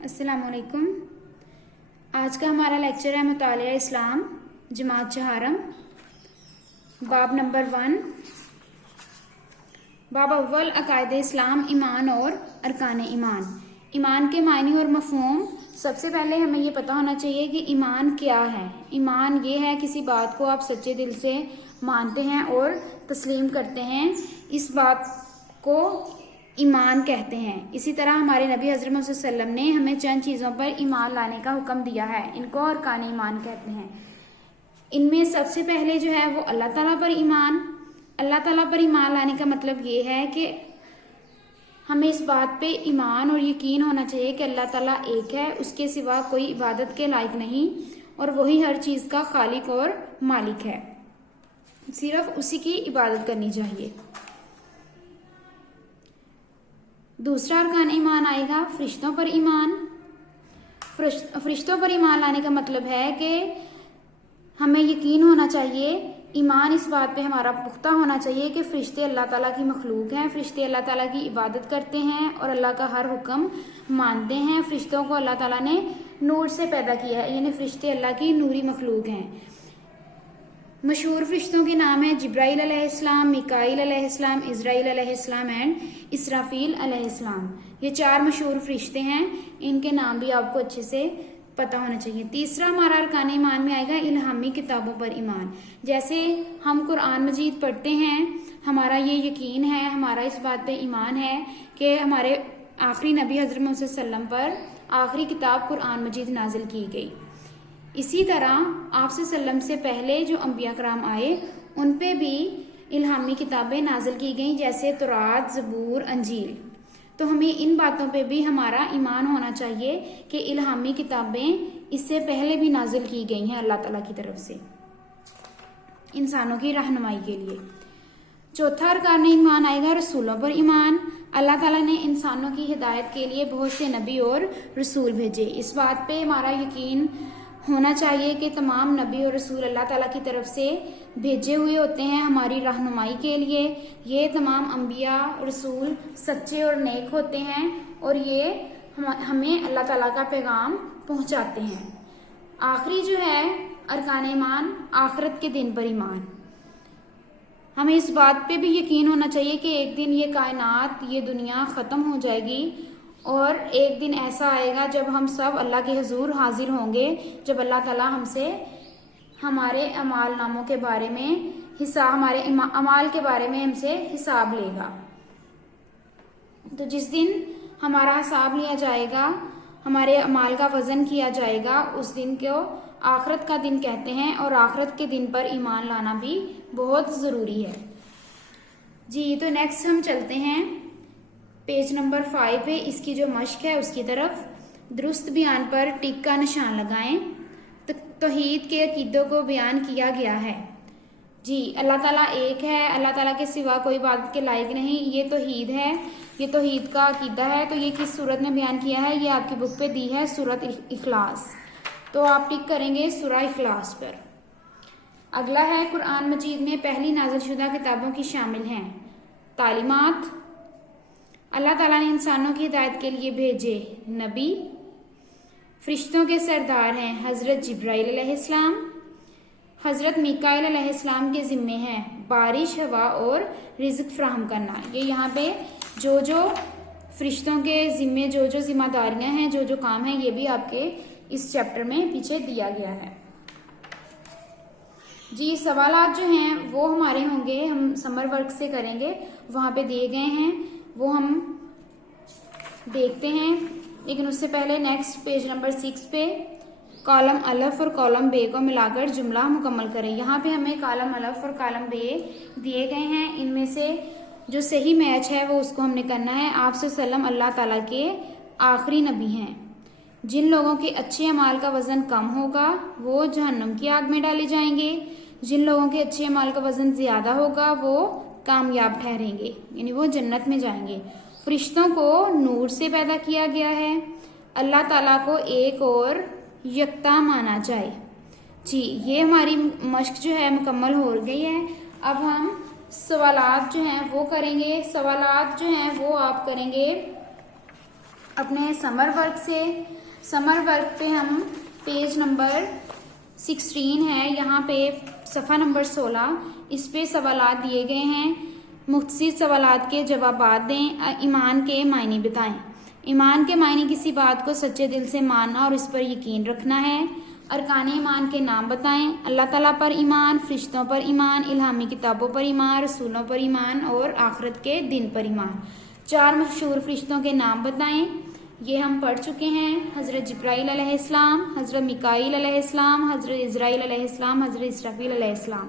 السلام علیکم۔ آج کا ہمارا لیکچر ہے مطالعہ اسلام جماعت چہارم، باب نمبر 1۔ باب اول عقائد اسلام، ایمان اور ارکان ایمان۔ ایمان کے معنی اور مفہوم۔ سب سے پہلے ہمیں یہ پتہ ہونا چاہیے کہ ایمان کیا ہے۔ ایمان یہ ہے کسی بات کو آپ سچے دل سے مانتے ہیں اور تسلیم کرتے ہیں، اس بات کو ایمان کہتے ہیں۔ اسی طرح ہمارے نبی حضرت محمد صلی اللہ علیہ وسلم نے ہمیں چند چیزوں پر ایمان لانے کا حکم دیا ہے، ان کو ارکان ایمان کہتے ہیں۔ ان میں سب سے پہلے جو ہے وہ اللہ تعالیٰ پر ایمان۔ اللہ تعالیٰ پر ایمان لانے کا مطلب یہ ہے کہ ہمیں اس بات پہ ایمان اور یقین ہونا چاہیے کہ اللہ تعالیٰ ایک ہے، اس کے سوا کوئی عبادت کے لائق نہیں، اور وہی ہر چیز کا خالق اور مالک ہے، صرف اسی کی عبادت کرنی چاہیے۔ دوسرا ارکان ایمان آئے گا فرشتوں پر ایمان۔ فرشتوں پر ایمان لانے کا مطلب ہے کہ ہمیں یقین ہونا چاہیے، ایمان اس بات پہ ہمارا پختہ ہونا چاہیے کہ فرشتے اللہ تعالیٰ کی مخلوق ہیں، فرشتے اللہ تعالیٰ کی عبادت کرتے ہیں اور اللہ کا ہر حکم مانتے ہیں۔ فرشتوں کو اللہ تعالیٰ نے نور سے پیدا کیا ہے، یعنی فرشتے اللہ کی نوری مخلوق ہیں۔ مشہور فرشتوں کے نام ہیں جبرائیل علیہ السلام، میکائیل علیہ السلام، عزرائیل علیہ السلام اینڈ اسرافیل علیہ السلام۔ یہ 4 مشہور فرشتے ہیں، ان کے نام بھی آپ کو اچھے سے پتہ ہونا چاہیے۔ تیسرا ہمارا ارکان ایمان میں آئے گا الہامی کتابوں پر ایمان۔ جیسے ہم قرآن مجید پڑھتے ہیں، ہمارا یہ یقین ہے، ہمارا اس بات پہ ایمان ہے کہ ہمارے آخری نبی حضرت محمد صلی اللہ علیہ وسلم پر آخری کتاب قرآن مجید نازل کی گئی۔ اسی طرح آپ صلی اللہ علیہ وسلم سے پہلے جو انبیاء کرام آئے ان پہ بھی الہامی کتابیں نازل کی گئیں، جیسے تورات، زبور، انجیل۔ تو ہمیں ان باتوں پہ بھی ہمارا ایمان ہونا چاہیے کہ الہامی کتابیں اس سے پہلے بھی نازل کی گئی ہیں اللہ تعالیٰ کی طرف سے انسانوں کی رہنمائی کے لیے۔ چوتھا ارکان ایمان آئے گا رسولوں پر ایمان۔ اللہ تعالیٰ نے انسانوں کی ہدایت کے لیے بہت سے نبی اور رسول بھیجے، اس بات پہ ہمارا یقین ہونا چاہیے کہ تمام نبی اور رسول اللہ تعالیٰ کی طرف سے بھیجے ہوئے ہوتے ہیں ہماری رہنمائی کے لیے۔ یہ تمام انبیاء رسول سچے اور نیک ہوتے ہیں اور یہ ہمیں اللہ تعالیٰ کا پیغام پہنچاتے ہیں۔ آخری جو ہے ارکان ایمان، آخرت کے دن پر ایمان۔ ہمیں اس بات پہ بھی یقین ہونا چاہیے کہ ایک دن یہ کائنات، یہ دنیا ختم ہو جائے گی، اور ایک دن ایسا آئے گا جب ہم سب اللہ کے حضور حاضر ہوں گے، جب اللہ تعالیٰ ہم سے ہمارے اعمال ناموں کے بارے میں ہمارے اعمال کے بارے میں ہم سے حساب لے گا۔ تو جس دن ہمارا حساب لیا جائے گا، ہمارے اعمال کا وزن کیا جائے گا، اس دن کو آخرت کا دن کہتے ہیں، اور آخرت کے دن پر ایمان لانا بھی بہت ضروری ہے۔ جی تو نیکسٹ ہم چلتے ہیں پیج نمبر 5 پہ، اس کی جو مشق ہے اس کی طرف۔ درست بیان پر ٹک کا نشان لگائیں۔ توحید کے عقیدوں کو بیان کیا گیا ہے۔ جی اللہ تعالیٰ ایک ہے، اللہ تعالیٰ کے سوا کوئی عبادت کے لائق نہیں، یہ توحید ہے، یہ توحید کا عقیدہ ہے۔ تو یہ کس سورت میں بیان کیا ہے؟ یہ آپ کی بک پہ دی ہے، سورت اخلاص۔ تو آپ ٹک کریں گے سورہ اخلاص پر۔ اگلا ہے قرآن مجید میں پہلی نازل شدہ کتابوں کی شامل ہیں تعلیمات۔ اللہ تعالیٰ نے انسانوں کی ہدایت کے لیے بھیجے نبی۔ فرشتوں کے سردار ہیں حضرت جبرائیل علیہ السلام۔ حضرت میکائیل علیہ السلام کے ذمے ہیں بارش، ہوا اور رزق فراہم کرنا۔ یہ یہاں پہ جو فرشتوں کے ذمے جو ذمہ داریاں ہیں، جو کام ہیں، یہ بھی آپ کے اس چیپٹر میں پیچھے دیا گیا ہے۔ جی سوالات جو ہیں وہ ہمارے ہوں گے، ہم سمر ورک سے کریں گے، وہاں پہ دیے گئے ہیں، وہ ہم دیکھتے ہیں۔ لیکن اس سے پہلے نیکسٹ پیج نمبر 6 پہ کالم الف اور کالم بے کو ملا کر جملہ مکمل کریں۔ یہاں پہ ہمیں کالم الف اور کالم بے دیے گئے ہیں، ان میں سے جو صحیح میچ ہے وہ اس کو ہم نے کرنا ہے۔ آپ صلی اللہ علیہ وسلم اللہ تعالیٰ کے آخری نبی ہیں۔ جن لوگوں کے اچھے اعمال کا وزن کم ہوگا وہ جہنم کی آگ میں ڈالے جائیں گے، جن لوگوں کے اچھے اعمال کا وزن زیادہ ہوگا وہ کامیاب ٹھہریں گے، یعنی وہ جنت میں جائیں گے۔ فرشتوں کو نور سے پیدا کیا گیا ہے۔ اللہ تعالیٰ کو ایک اور یکتا مانا جائے۔ جی یہ ہماری مشق جو ہے مکمل ہو گئی ہے۔ اب ہم سوالات جو ہیں وہ کریں گے۔ سوالات جو ہیں وہ آپ کریں گے اپنے سمر ورک سے۔ سمر ورک پہ ہم پیج نمبر 16 ہے، یہاں پہ صفحہ نمبر 16، اس پہ سوالات دیے گئے ہیں۔ مختصر سوالات کے جوابات دیں۔ ایمان کے معنی بتائیں۔ ایمان کے معنی کسی بات کو سچے دل سے ماننا اور اس پر یقین رکھنا ہے۔ ارکان ایمان کے نام بتائیں۔ اللہ تعالیٰ پر ایمان، فرشتوں پر ایمان، الہامی کتابوں پر ایمان، رسولوں پر ایمان اور آخرت کے دن پر ایمان۔ 4 مشہور فرشتوں کے نام بتائیں۔ یہ ہم پڑھ چکے ہیں۔ حضرت جبرائیل علیہ السلام، حضرت میکائیل علیہ السلام، حضرت اسرائیل علیہ السلام، حضرت اسرافیل علیہ السلام۔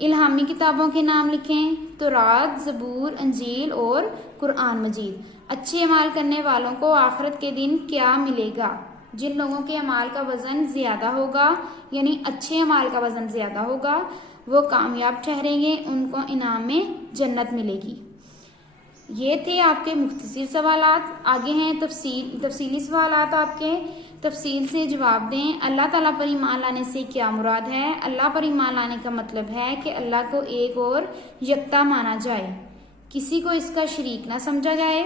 الہامی کتابوں کے نام لکھیں۔ تورات، زبور، انجیل اور قرآن مجید۔ اچھے اعمال کرنے والوں کو آخرت کے دن کیا ملے گا؟ جن لوگوں کے اعمال کا وزن زیادہ ہوگا، یعنی اچھے اعمال کا وزن زیادہ ہوگا، وہ کامیاب ٹھہریں گے، ان کو انعام میں جنت ملے گی۔ یہ تھے آپ کے مختصر سوالات۔ آگے ہیں تفصیلی سوالات آپ کے۔ تفصیل سے جواب دیں۔ اللہ تعالیٰ پر ایمان لانے سے کیا مراد ہے؟ اللہ پر ایمان لانے کا مطلب ہے کہ اللہ کو ایک اور یکتا مانا جائے، کسی کو اس کا شریک نہ سمجھا جائے۔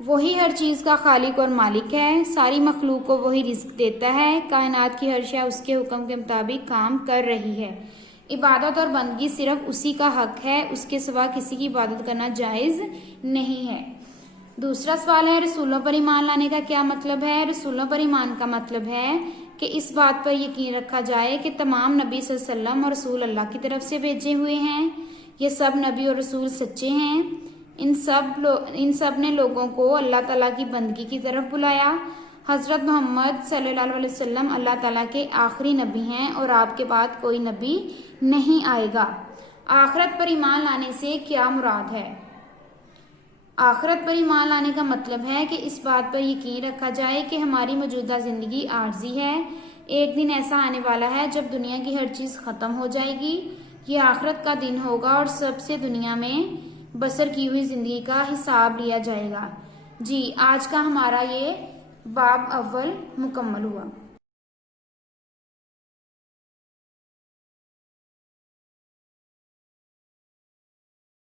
وہی ہر چیز کا خالق اور مالک ہے، ساری مخلوق کو وہی رزق دیتا ہے، کائنات کی ہر شے اس کے حکم کے مطابق کام کر رہی ہے۔ عبادت اور بندگی صرف اسی کا حق ہے، اس کے سوا کسی کی عبادت کرنا جائز نہیں ہے۔ دوسرا سوال ہے رسولوں پر ایمان لانے کا کیا مطلب ہے؟ رسولوں پر ایمان کا مطلب ہے کہ اس بات پر یقین رکھا جائے کہ تمام نبی صلی اللہ علیہ وسلم اور رسول اللہ کی طرف سے بھیجے ہوئے ہیں، یہ سب نبی اور رسول سچے ہیں، ان سب نے لوگوں کو اللہ تعالیٰ کی بندگی کی طرف بلایا۔ حضرت محمد صلی اللہ علیہ وسلم اللہ تعالیٰ کے آخری نبی ہیں اور آپ کے بعد کوئی نبی نہیں آئے گا۔ آخرت پر ایمان لانے سے کیا مراد ہے؟ آخرت پر ایمان لانے کا مطلب ہے کہ اس بات پر یقین رکھا جائے کہ ہماری موجودہ زندگی عارضی ہے، ایک دن ایسا آنے والا ہے جب دنیا کی ہر چیز ختم ہو جائے گی، یہ آخرت کا دن ہوگا اور سب سے دنیا میں بسر کی ہوئی زندگی کا حساب لیا جائے گا۔ جی آج کا ہمارا یہ باب اول مکمل ہوا۔